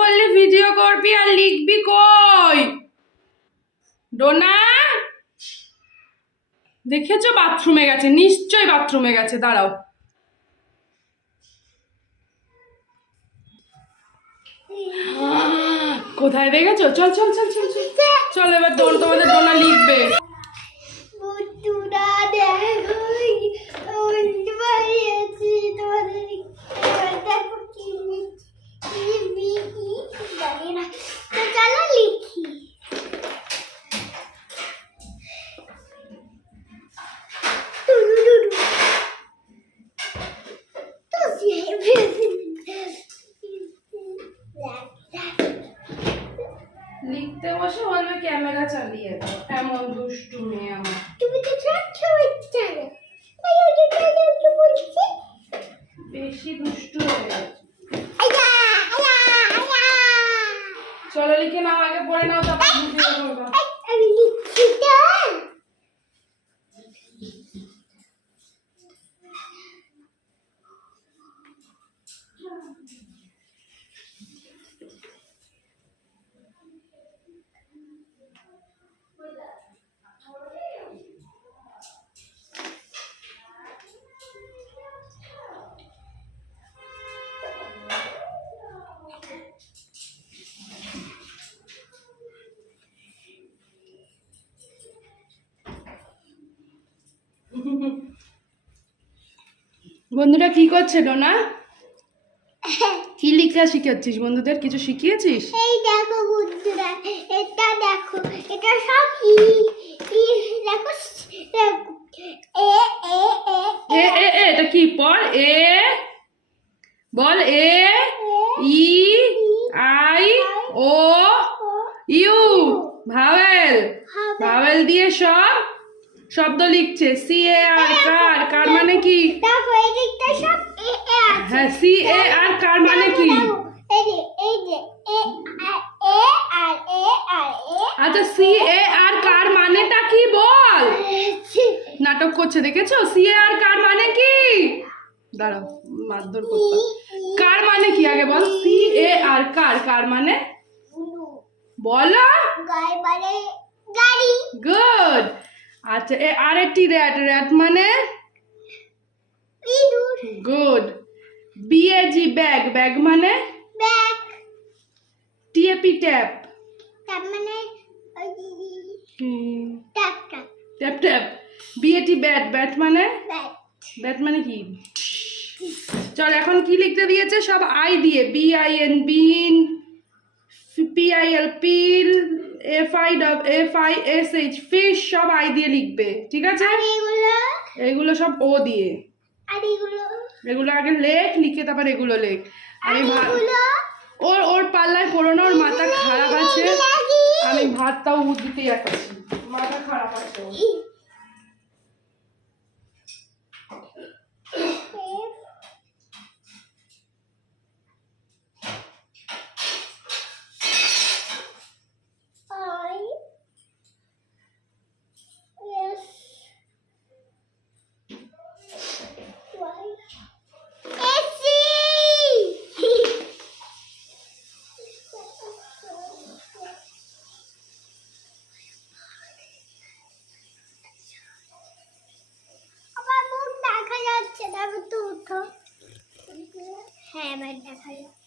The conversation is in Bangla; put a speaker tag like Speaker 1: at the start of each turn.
Speaker 1: বললি ভিডিও করবি আর লিখবি কই? ডোনা? দেখেছ বাথরুমে গেছে? নিশ্চয়ই বাথরুমে গেছে, দাঁড়াও। কোথায় দেখেছ? চল চল চল চল চল। চল, এবার ডোন, তোমাদের ডোনা লিখবে
Speaker 2: বন্ধুরা দেখো বলতে পারিয়েছি তোমাদের এবার দেখো কি লিখি কি জানি না তো চলো লিখি।
Speaker 1: লিখতে বসে বলবে ক্যামেরা চালিয়ে দাও। এমন দুষ্টু মেয়ে আমার।
Speaker 2: তুমি তো
Speaker 1: চলো লিখে নাও আগে পড়ে নাও তারপর
Speaker 2: আমি লিখছি
Speaker 1: বন্ধুরা কি করছে ডোনা? কি লিখা শিখাচ্ছিস বন্ধুদের? কিছু শিখিয়েছিস?
Speaker 2: এই দেখো বন্ধুরা এটা দেখো এটা সব ই ই দেখো এ এ এ
Speaker 1: এ। এ এটা কি? পড় এ বল A E I O U vowel. Vowel. দিয়ে সব শব্দ লিখছে। সি এ আর কার? কার মানে কি
Speaker 2: দেখো এই দিকটা সব এ এ আছে
Speaker 1: হ্যাঁ সি এ আর কার মানে কি? আচ্ছা সি এ আর কার মানেটা কি বল? নাটক করছে দেখেছ? সি এ আর কার মানে কি? দাঁড়াও মারধর করতে কার মানে কি? আগে বল। সি এ আর কার? কার মানে? বলো।
Speaker 2: গাড়ি
Speaker 1: গুড আচ্ছা এ আর একটি র্যাট। র্যাট মানে? Good B A G bag bag মানে?
Speaker 2: Bag
Speaker 1: T A P tap
Speaker 2: মানে
Speaker 1: tap tap B A T bat bat মানে? ব্যাট মানে কি? চল এখন কি লিখতে দিয়েছে? সব আই দিয়ে। B I N bin P I L pill F I ডব F I S H fish সব আই দিয়ে লিখবে। ঠিক আছে?
Speaker 2: এগুলো
Speaker 1: সব ও দিয়ে।
Speaker 2: আর এগুলো?
Speaker 1: এগুলো আগে লেখ লিখে তারপর এগুলো লেখ। আমি ভাত ওর ওর পাল্লায় পড়ো ওর মাথা খারাপ আছে। আমি ভাতটাও দিতে যাচ্ছি মাথা খারাপ আছে ওর।
Speaker 2: I S Y আমার মুখ দেখা যাচ্ছে না আমি তো উঠো হ্যাঁ এবার দেখা যাচ্ছে